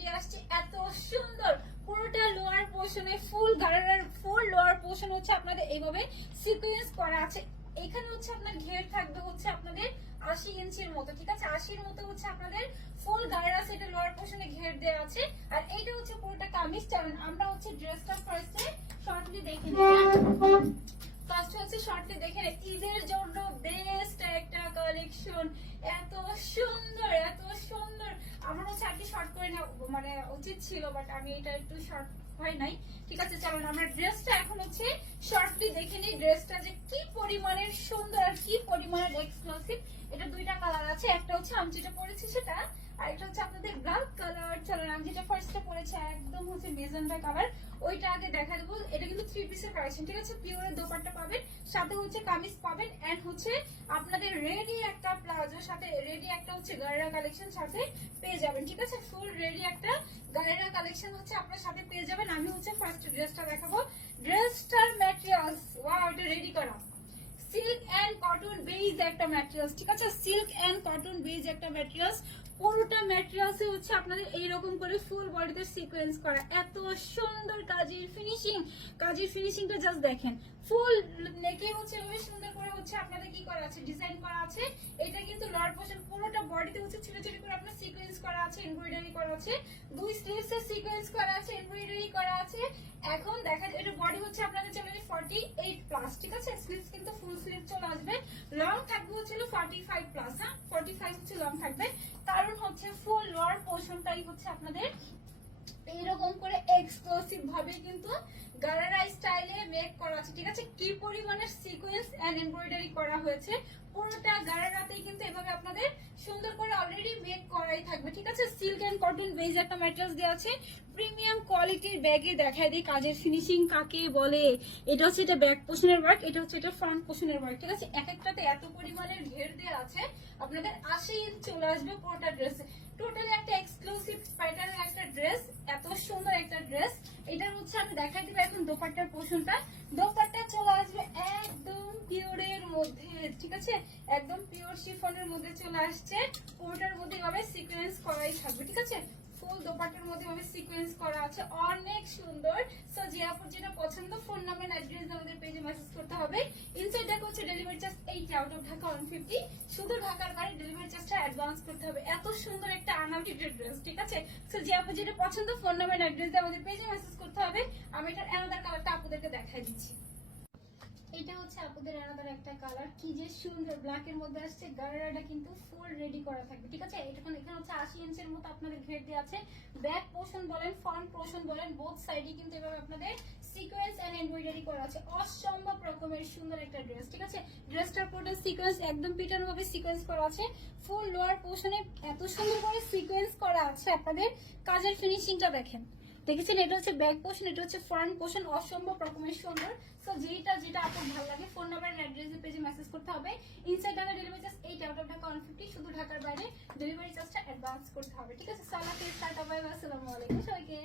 দিয়ে আসছে। এত সুন্দর। পুরোটা লোয়ার পোর্শনে ফুল গাড়ার ফুল লোয়ার পোর্শন হচ্ছে আপনাদের এইভাবে সিকোয়েন্স করা আছে। এখানে হচ্ছে আপনার ঘের থাকবে হচ্ছে আপনাদের আশি ইঞ্চির মতো, ঠিক আছে? আশির মতো হচ্ছে আপনাদের ফুল গায়েরা সেটা লোয়ার পোর্শনে ঘের দেওয়া আছে। আর এইটা হচ্ছে পুরোটা কামিজ চলেন। আমরা হচ্ছে ড্রেসটা ফার্স্টে শর্টলি দেখে ফার্স্ট হচ্ছে শর্টলি দেখে ঈদের জন্য বেস্ট একটা কালেকশন আমার হচ্ছে আর কি শর্ট করে নেওয়া মানে উচিত ছিল বাট আমি এটা একটু শর্ট হয় নাই। ঠিক আছে, চলুন, আমরা ড্রেসটা এখন হচ্ছে শর্টলি দেখে নিই ড্রেসটা যে কি পরিমাণের সুন্দর আর কি পরিমাণের এক্সক্লুসিভ এটা দুইটা কালার আছে, একটা হচ্ছে আমি যেটা পরেছি সেটা, আর এটা হচ্ছে আপনাদের ব্ল্যাক কালার চলুন, আমি যেটা ফার্স্টে পরেছি, একদম হচ্ছে মেজেন্টা কালার ওইটা আগে দেখা দেবো এটা কিন্তু থ্রি পিসের কালেকশন ঠিক আছে? পিওরের দোপাট্টা পাবেন। সাথে হচ্ছে কামিজ পাবেন এন্ড হচ্ছে আপনাদের রেডি একটা প্লাজোর সাথে রেডি একটা হচ্ছে গাড়িরা কালেকশন সাথে পেয়ে যাবেন, ঠিক আছে? ফুল রেডি একটা গাড়িরা কালেকশন হচ্ছে আপনার সাথে পেয়ে যাবেন। আমি হচ্ছে ফার্স্ট ড্রেসটা দেখাবো। ড্রেসটার ম্যাটেরিয়ালস ওয়াও এটা রেডি করা। সিল্ক এন্ড কটন বেজ একটা ম্যাটেরিয়ালস ঠিক আছে? সিল্ক এন্ড কটন বেজ একটা ম্যাটেরিয়ালস পুরোটা ম্যাটেরিয়ালসে হচ্ছে আপনাদের এইরকম করে ফুল বডিতে সিকোয়েন্স করা। এত সুন্দর কাজের ফিনিশিং কাজের ফিনিশিংটা জাস্ট দেখেন। ফুল নেকে হচ্ছে ওই সুন্দর করে হচ্ছে আপনাদের কি করা আছে ডিজাইন করা আছে। এটা কিন্তু লর্ড পোর্শন পুরোটা বডিতে হচ্ছে ছোট ছোট করে আপনার সিকোয়েন্স করা আছে এমব্রয়ডারি করা আছে। দুই স্লিভসে সিকোয়েন্স করা আছে এমব্রয়ডারি করা আছে। এখন দেখা যায়, এটা বডি হচ্ছে আপনাদের চলে যাবে ফর্টি এইট প্লাস ঠিক আছে? স্লিভস কিন্তু ফুল স্লিভ চলে আসবে। লং থাকবে ফর্টি ফাইভ প্লাস হ্যাঁ? ফর্টি ফাইভ হচ্ছে লং থাকবে। কারণ হচ্ছে ফুল লোয়ার পোর্শনটাই হচ্ছে আপনাদের এইরকম করে এক্সক্লুসিভ ভাবে কিন্তু গারারা স্টাইলে মেক করা আছে, ঠিক আছে? কি পরিমাণের সিকোয়েন্স এন্ড এমব্রয়ডারি করা হয়েছে, পুরোটা গারারাতেই কিন্তু এভাবে আপনাদের সুন্দর করে অলরেডি মেক করাই থাকবে, ঠিক আছে? সিল্ক এন্ড কটন বেজ একটা ম্যাটেরিয়ালস দেওয়া আছে প্রিমিয়াম কোয়ালিটির ব্যাগে দেখায় দিই, কাজের ফিনিশিং কাকে বলে, এটা হচ্ছে এটা ব্যাক পোষণের ওয়ার্ক এটা হচ্ছে এটা ফ্রন্ট পোষণের ওয়ার্ক ঠিক আছে? এক একটাতে এত পরিমাণের ঘের দেওয়া আছে, আপনাদের আশি ইঞ্চ চলে আসবে পুরোটা ড্রেসে টোটালি একটা এক্সক্লুসিভ প্যাটার্নের একটা ড্রেস এত সুন্দর একটা ড্রেস এটা হচ্ছে আমি দেখাই দিব এখন দোপাট্টার পোষণটা। দোপাট্টা চলে আসবে একদম পিওরের মধ্যে, ঠিক আছে? একদম পিওর শিফনের মধ্যে চলে আসছে। পুরোটার মধ্যে এভাবে সিকোয়েন্স করাই থাকবে, ঠিক আছে? ফুল দোপাট্টার মধ্যে ভাবে সিকোয়েন্স করা আছে। অনেক সুন্দর। সো যে আপুর যেটা পছন্দ ফোন নাম্বার অ্যাড্রেস আমাদের পেজে মেসেজ করতে হবে। ইনসাইড দেখো হচ্ছে delivery charge eight out of Dhaka one fifty শুধু ঢাকার বাইরে ডেলিভারি চার্জটা অ্যাডভান্স করতে হবে। এত সুন্দর একটা আনআউটেড ড্রেস ঠিক আছে? সো আপু যেটা পছন্দ ফোন নাম্বার অ্যাড্রেস আমাদের পেজে মেসেজ করতে হবে। আমি এটার অ্যানাদার কালারটা আপুদেরকে দেখাই দিচ্ছি। হচ্ছে আপুদের আলাদা একটা কালার কি যে সুন্দর ব্ল্যাক এর মধ্যে আসছে, গারারাটা কিন্তু ফুল রেডি করা থাকবে, ঠিক আছে? এটা এখানে হচ্ছে আশি ইঞ্চের মতো আপনাদের ঘের দেওয়া আছে ব্যাক পোর্শন বলেন ফ্রন্ট পোর্শন বলেন বোথ সাইডে কিন্তু এভাবে আপনাদের সিকোয়েন্স এন্ড এমব্রয়ডারি করা আছে। অসম্ভব রকমের সুন্দর একটা ড্রেস ঠিক আছে? ড্রেসটার পুরোটা সিকোয়েন্স একদম পিটানো ভাবে সিকোয়েন্স করা আছে ফুল লোয়ার পোর্শনে এত সুন্দর করে সিকোয়েন্স করা আছে আপনাদের, কাজের ফিনিশিংটা দেখেন। দেখেছেন, এটা হচ্ছে ব্যাক পোর্শন এটা হচ্ছে ফ্রন্ট পোর্শন অসম্ভব রকমের সুন্দর। সো যেটা যেটা আপনার ভালো লাগে ফোন নাম্বার অ্যাড্রেস পেজে মেসেজ করতে হবে। Inside Dhaka delivery charge eight out of Dhaka one fifty শুধু ঢাকার বাইরে ডেলিভারি চার্জটা অ্যাডভান্স করতে হবে। ঠিক আছে? সালাকে টাটা বাই আসসালামু আলাইকুম সবাইকে।